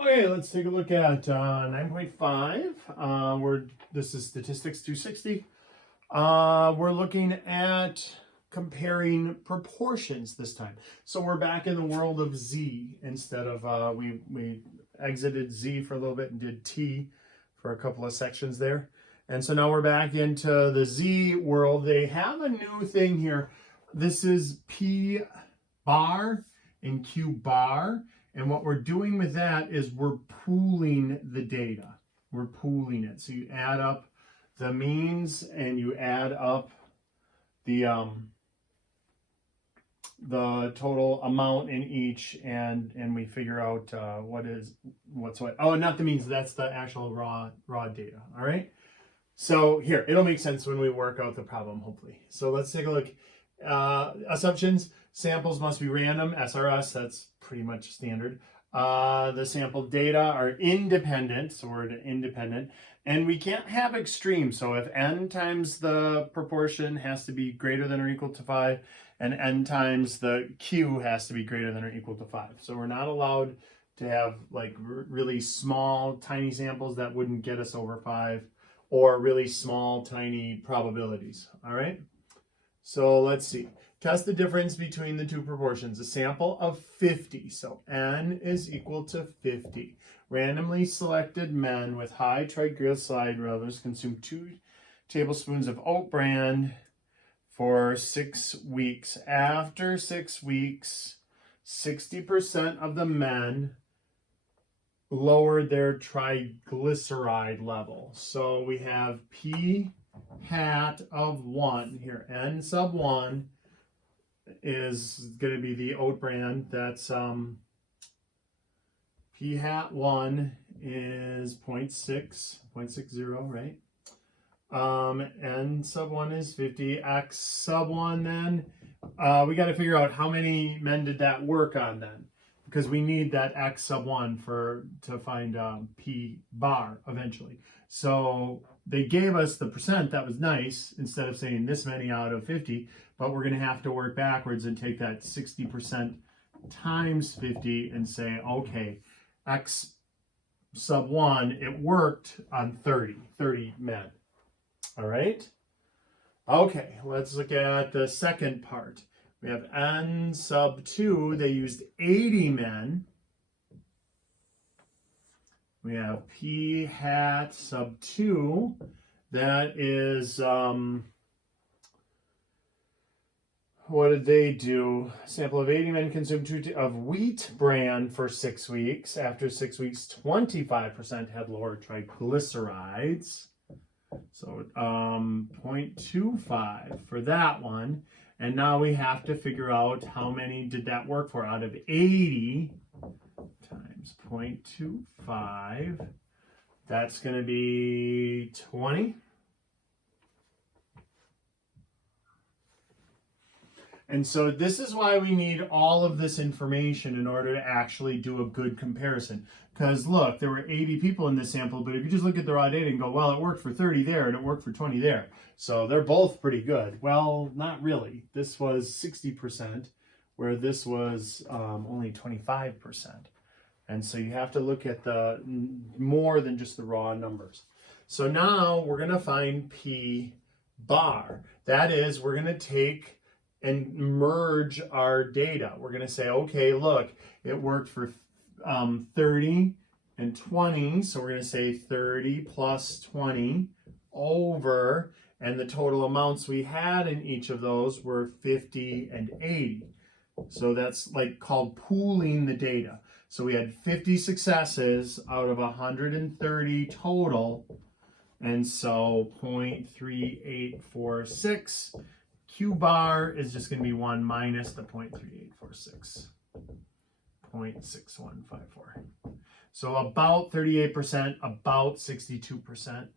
Okay, let's take a look at 9.5. This is Statistics 260. We're looking at comparing proportions this time. So we're back in the world of Z instead of we exited Z for a little bit and did T for a couple of sections there. And so now we're back into the Z world. They have a new thing here. This is P bar and Q bar. And what we're doing with that is we're pooling the data. We're pooling it. So you add up the means and you add up the total amount in each, and we figure out what's what. Oh, not the means. That's the actual raw data. All right. So here, it'll make sense when we work out the problem, hopefully. So let's take a look. Assumptions. Samples must be random, SRS, that's pretty much standard. The sample data are independent, so we're independent, and we can't have extremes. So if n times the proportion has to be greater than or equal to 5, and n times the q has to be greater than or equal to 5. So we're not allowed to have like really small, tiny samples that wouldn't get us over 5, or really small, tiny probabilities, all right? So let's see. Test the difference between the two proportions. A sample of 50, so n is equal to 50. Randomly selected men with high triglyceride levels consume 2 tablespoons of oat bran for 6 weeks. After 6 weeks, 60% of the men lowered their triglyceride level. So we have P hat of 1 here. N sub 1 is going to be the oat bran. That's P hat 1 is 0.60, right? N sub 1 is 50. X sub 1 then, we got to figure out how many men did that work on then, because we need that X sub 1 to find P bar eventually. So they gave us the percent. That was nice, instead of saying this many out of 50, but we're going to have to work backwards and take that 60% times 50 and say, okay, X sub 1, it worked on 30 men. All right? Okay, let's look at the second part. We have N sub 2, they used 80 men. We have P hat sub 2, that is, what did they do? A sample of 80 men consumed 2 of wheat bran for 6 weeks. After 6 weeks, 25% had lower triglycerides. So 0.25 for that one. And now we have to figure out how many did that work for out of 80 times 0.25. That's going to be 20. And so this is why we need all of this information in order to actually do a good comparison. Because look, there were 80 people in this sample, but if you just look at the raw data and go, well, it worked for 30 there and it worked for 20 there. So they're both pretty good. Well, not really. This was 60%, where this was only 25%. And so you have to look at the more than just the raw numbers. So now we're going to find P bar. That is, we're going to take and merge our data. We're going to say, okay, look, it worked for 30 and 20. So we're going to say 30 plus 20 over, and the total amounts we had in each of those were 50 and 80. So that's like called pooling the data. So we had 50 successes out of 130 total. And so 0.3846. Q bar is just going to be 1 minus the 0.3846, 0.6154. So about 38%, about 62%.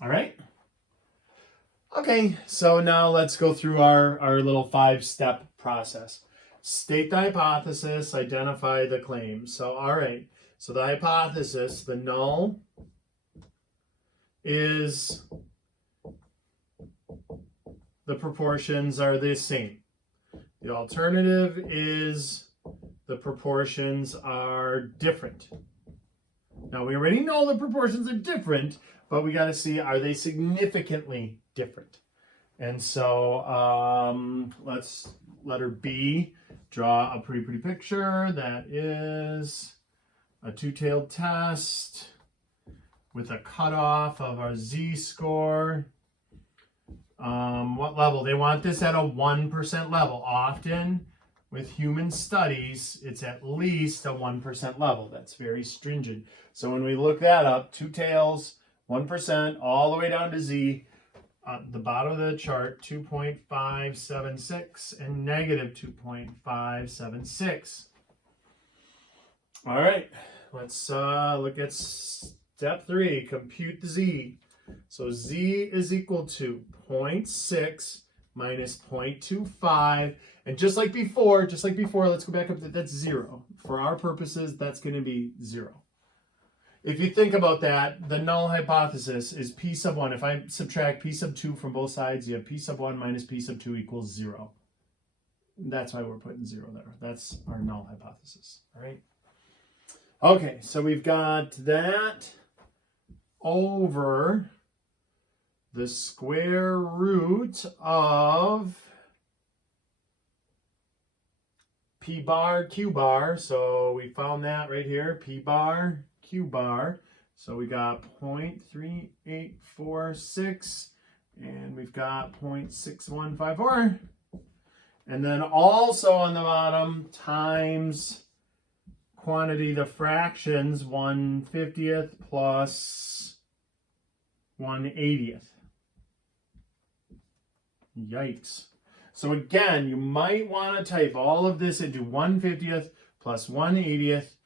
All right. Okay, so now let's go through our little 5-step process. State the hypothesis, identify the claim. So, all right. So the hypothesis, the null is the proportions are the same. The alternative is the proportions are different. Now, we already know the proportions are different, but we got to see, are they significantly different? And so let's, letter B, draw a pretty picture. That is a two-tailed test with a cutoff of our z-score. What level? They want this at a 1% level. Often with human studies, it's at least a 1% level. That's very stringent. So when we look that up, two tails, 1%, all the way down to z, the bottom of the chart, 2.576 and negative 2.576. All right, let's look at step 3, compute the z. So z is equal to 0.6 minus 0.25. And just like before, let's go back up to that's 0. For our purposes, that's going to be 0. If you think about that, the null hypothesis is p sub 1. If I subtract p sub 2 from both sides, you have p sub 1 minus p sub 2 equals 0. That's why we're putting 0 there. That's our null hypothesis. All right. Okay, so we've got that over the square root of p bar q bar. So we found that right here, p bar q bar. So we got 0.3846 and we've got 0.6154. And then also on the bottom times quantity, the fractions, 1/50th plus 1/80th. Yikes. So again, you might want to type all of this into 1/50th plus 1/80th.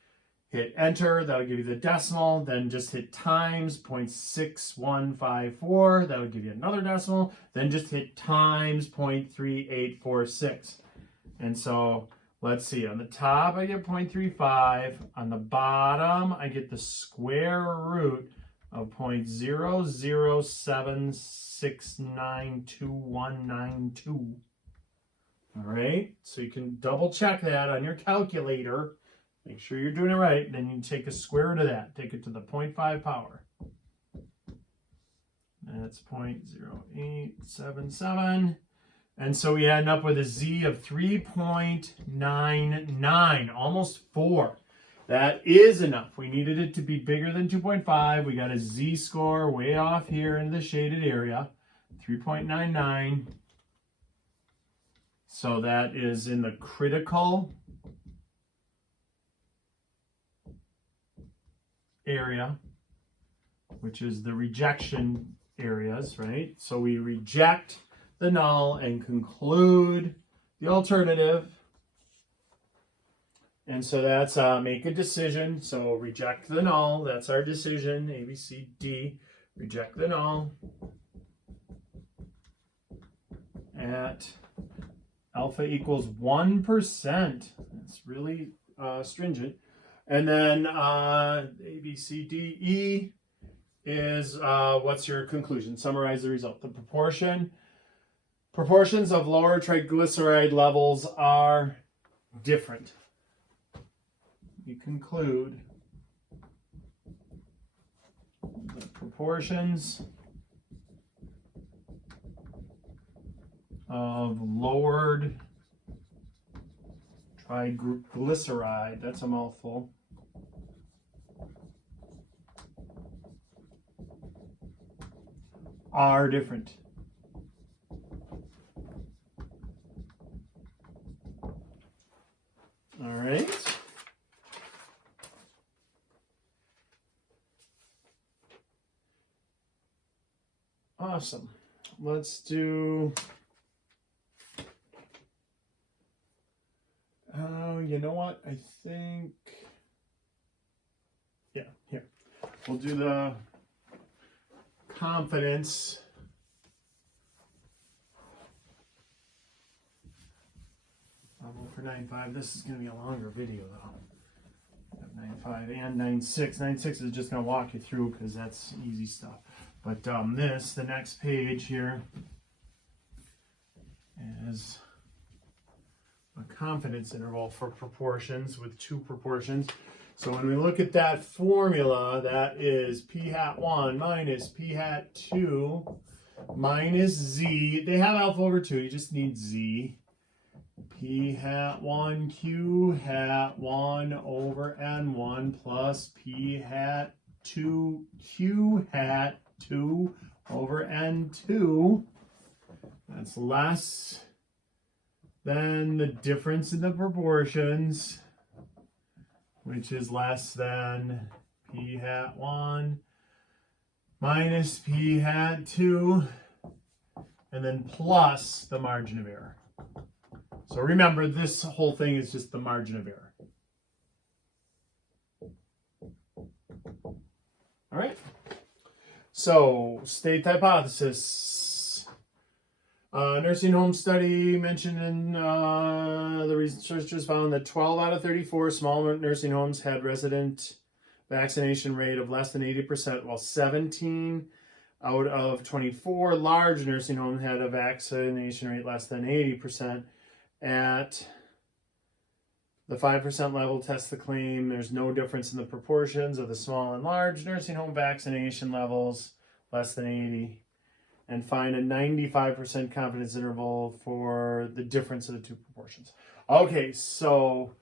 Hit enter, that'll give you the decimal, then just hit times 0.6154, that'll give you another decimal, then just hit times 0.3846. And so let's see, on the top I get 0.35, on the bottom I get the square root of 0.007692192. All right, so you can double check that on your calculator. Make sure you're doing it right. Then you take a square root of that. Take it to the 0.5 power. That's 0.0877. And so we end up with a z of 3.99, almost 4. That is enough. We needed it to be bigger than 2.5. We got a z-score way off here in the shaded area, 3.99. So that is in the critical area, which is the rejection areas, right? So we reject the null and conclude the alternative. And so that's make a decision. So reject the null. That's our decision. A, B, C, D. Reject the null at alpha equals 1%. That's really stringent. And then A, B, C, D, E is what's your conclusion? Summarize the result. The proportions of lower triglyceride levels are different. You conclude the proportions of lowered triglyceride, that's a mouthful, are different. All right. Awesome. Let's do, you know what? I think, yeah, here. We'll do the confidence. For 9.5, this is going to be a longer video though. 9.5 and 9.6. 9.6 is just going to walk you through because that's easy stuff. But the next page here is a confidence interval for proportions with two proportions. So when we look at that formula, that is p hat 1 minus p hat 2 minus z. They have alpha over 2, you just need z. P hat 1 q hat 1 over n1 plus p hat 2 q hat 2 over n2. That's less than the difference in the proportions, which is less than p hat 1 minus p hat 2, and then plus the margin of error. So remember, this whole thing is just the margin of error. All right. So, state the hypothesis. Nursing home study mentioned in the researchers found that 12 out of 34 small nursing homes had resident vaccination rate of less than 80%, while 17 out of 24 large nursing homes had a vaccination rate less than 80%. At the 5% level, test the claim. There's no difference in the proportions of the small and large nursing home vaccination levels, less than 80. And find a 95% confidence interval for the difference of the two proportions. Okay, so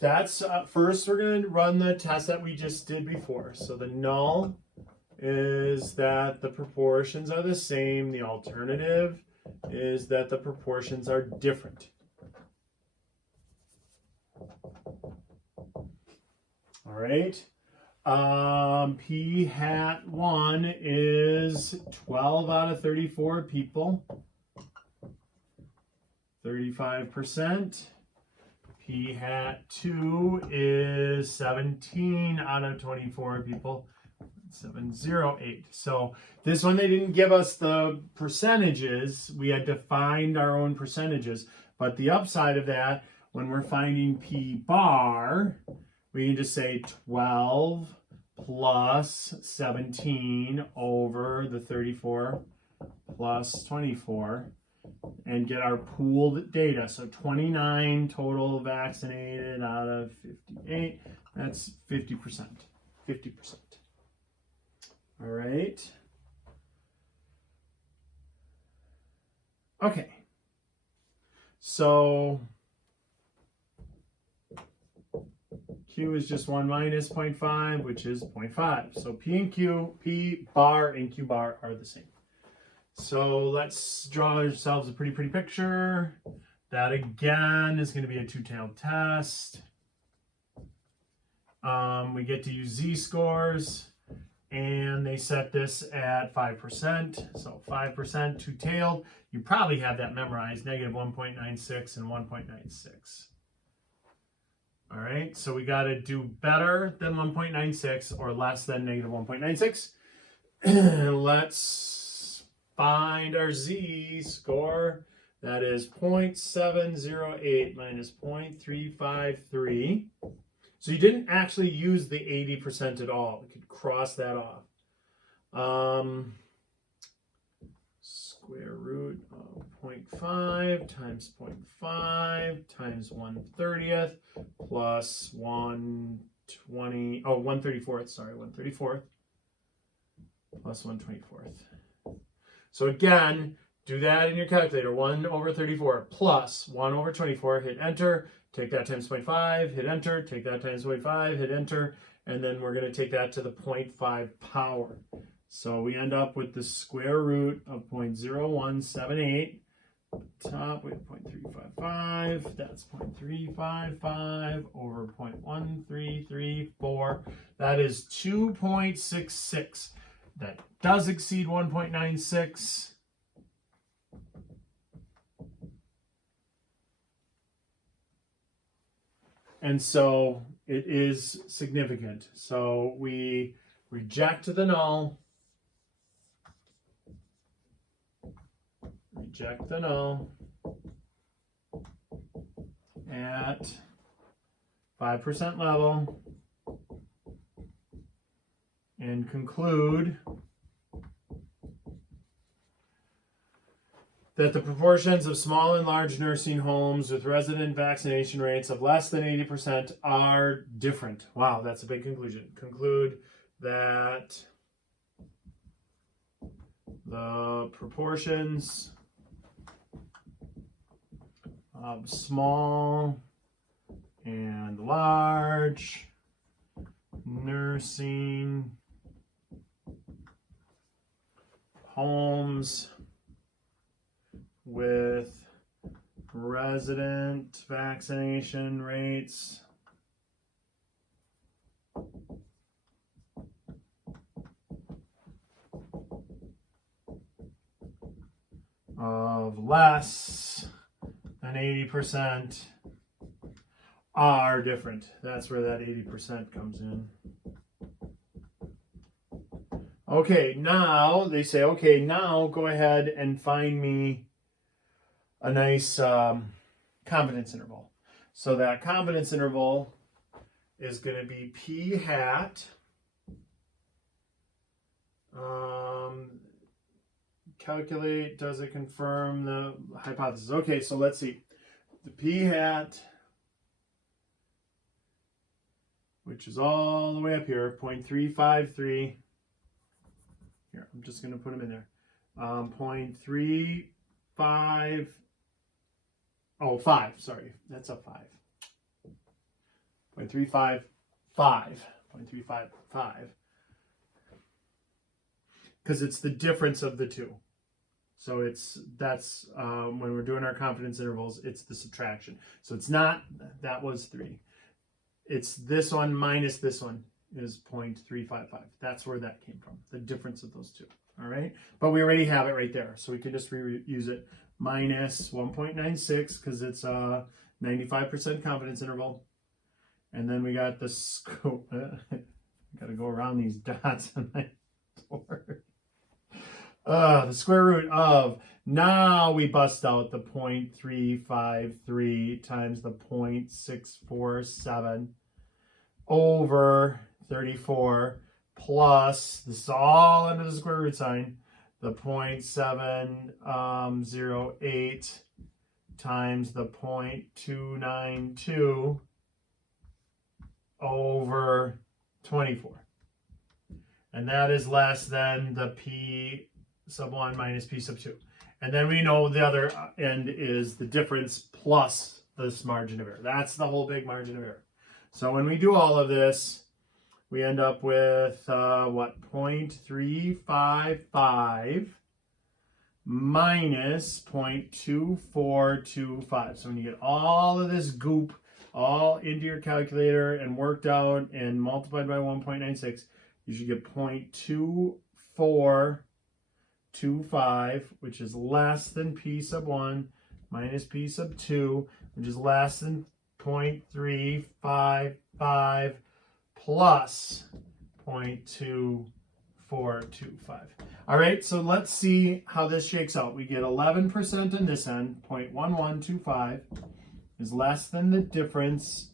that's first we're going to run the test that we just did before. So the null is that the proportions are the same. The alternative is that the proportions are different. All right. P hat 1 is 12 out of 34 people, 35%. P hat 2 is 17 out of 24 people, 708. So this one, they didn't give us the percentages. We had to find our own percentages. But the upside of that, when we're finding P bar, we can just say 12 plus 17 over the 34 plus 24 and get our pooled data. So 29 total vaccinated out of 58. That's 50%. 50%. All right. Okay. So Q is just 1 minus 0.5, which is 0.5. So P and Q, P bar and Q bar are the same. So let's draw ourselves a pretty picture. That again is going to be a two-tailed test. We get to use z-scores, and they set this at 5%. So 5% two-tailed. You probably have that memorized, negative 1.96 and 1.96. All right, so we got to do better than 1.96 or less than negative 1.96. Let's find our z-score. That is 0.708 minus 0.353. So you didn't actually use the 80% at all. You could cross that off. Square root of 0.5 times 0.5 times 1/30th plus 1/20, 1/34th, sorry, 1/34th plus 1/24th. So again, do that in your calculator. 1 over 34 plus 1 over 24, hit enter, take that times 0.5, hit enter, take that times 0.5, hit enter, and then we're going to take that to the 0.5 power. So we end up with the square root of 0.0178. Top, we have 0.355. That's 0.355 over 0.1334. That is 2.66. That does exceed 1.96. And so it is significant. So we reject the null. Reject the null at 5% level and conclude that the proportions of small and large nursing homes with resident vaccination rates of less than 80% are different. Wow, that's a big conclusion. Conclude that the proportions of small and large nursing homes with resident vaccination rates of less than 80% are different. That's where that 80% comes in. Okay, now they say, okay, now go ahead and find me a nice confidence interval. So that confidence interval is going to be p hat calculate, does it confirm the hypothesis? Okay, so let's see. The p hat, which is all the way up here, 0.353. Here, I'm just going to put them in there. 0.35. Oh, 5. Sorry, that's a 5. 0.355. 0.355. Because it's the difference of the two. So that's when we're doing our confidence intervals, it's the subtraction. So it's not, that was 3. It's this one minus this one is 0.355. That's where that came from, the difference of those two. All right, but we already have it right there, so we can just reuse it. Minus 1.96 because it's a 95% confidence interval, and then we got the scope. Got to go around these dots on my board. The square root of, now we bust out the 0.353 times the 0.647 over 34 plus, this is all under the square root sign, the 0.708 times the 0.292 over 24. And that is less than the p sub 1 minus p sub 2. And then we know the other end is the difference plus this margin of error. That's the whole big margin of error. So when we do all of this, we end up with, 0.355 minus 0.2425. So when you get all of this goop all into your calculator and worked out and multiplied by 1.96, you should get 0.2425, which is less than p sub 1 minus p sub 2, which is less than 0.355 plus 0.2425. All right, so let's see how this shakes out. We get 11% on this end, 0.1125 is less than the difference,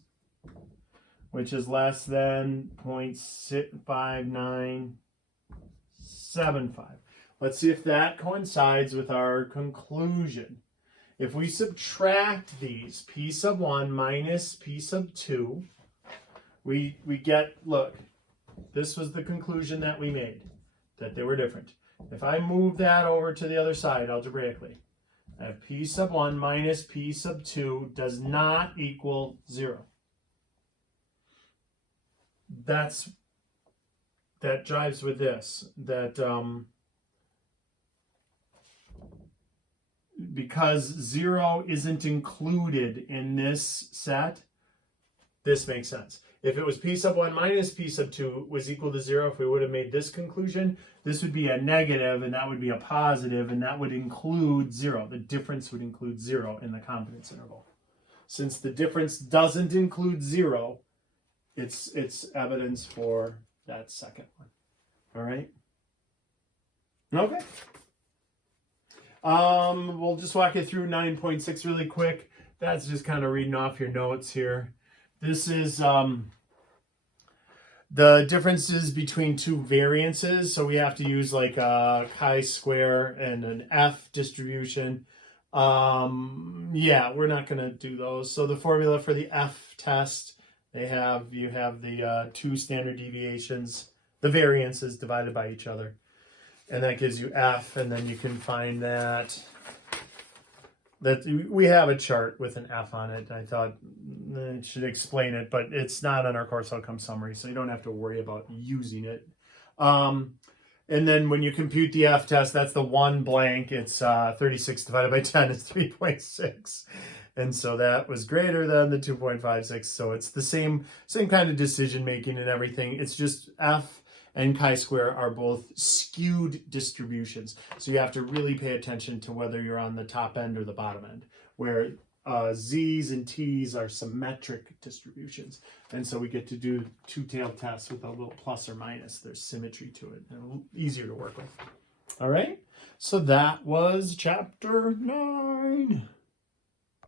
which is less than 0.5975. Let's see if that coincides with our conclusion. If we subtract these, p sub 1 minus p sub 2, we get, look, this was the conclusion that we made, that they were different. If I move that over to the other side algebraically, I have p sub 1 minus p sub 2 does not equal 0. That jives with this, that because 0 isn't included in this set, this makes sense. If it was p sub 1 minus p sub 2 was equal to 0, if we would have made this conclusion, this would be a negative and that would be a positive, and that would include 0. The difference would include 0 in the confidence interval. Since the difference doesn't include 0, it's evidence for that second one. All right? Okay. We'll just walk you through 9.6 really quick. That's just kind of reading off your notes here. This is the differences between two variances. So we have to use like a chi-square and an F distribution. Yeah, we're not going to do those. So the formula for the F test, you have the 2 standard deviations, the variances divided by each other. And that gives you F, and then you can find that we have a chart with an F on it. I thought it should explain it, but it's not on our course outcome summary, so you don't have to worry about using it. And then when you compute the F test, that's the one blank. It's 36 divided by 10 is 3.6. And so that was greater than the 2.56. So it's the same kind of decision making and everything. It's just F and chi-square are both skewed distributions. So you have to really pay attention to whether you're on the top end or the bottom end, where Z's and T's are symmetric distributions. And so we get to do two-tailed tests with a little plus or minus. There's symmetry to it and a little easier to work with. All right, so that was chapter 9.